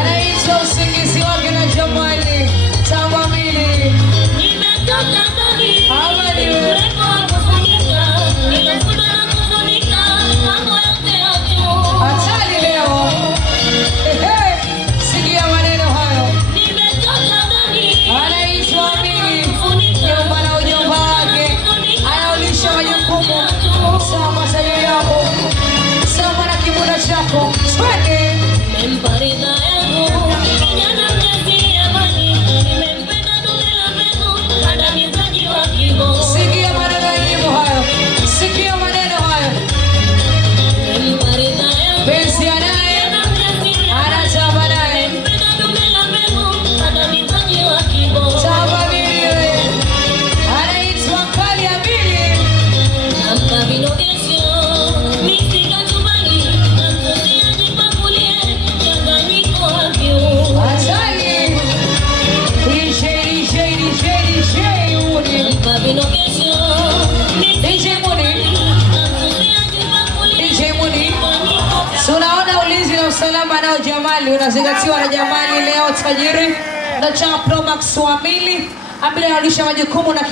anaitwa usingizi wake na Jamali Tawamili. Hatari leo. Sikia maneno hayo. Anaitwa Amini. Nyumba na ujomba wake. Anaulisha majukumu. Sama sayo yako. Sama na kimuda chako. Twende. Memparida yangu. Kijana mjazili amani. Nimempenda dume la mbegu. Andamizaji wa kibo. Sikia maneno yenyewe hayo. Sikia maneno hayo. Memparida yangu. Pensi anaye. Anatamba naye. Nimempenda dume la mbegu. Andamizaji wa kibo. Tamba miliwe. Anaitwa Kali ya Bili. Namka vinogesio. Misika chumani. Namzozia jipakulie. Changanyiko wa kiu. Hatari. DJ Uni. Namka vinogesio. DJ Muni. DJ Muni. Tunaona ulinzi na usalama nao Jamali unazingatiwa na Jamali leo tajiri na cha Pro Max wa Mili ambaye analisha majukumu na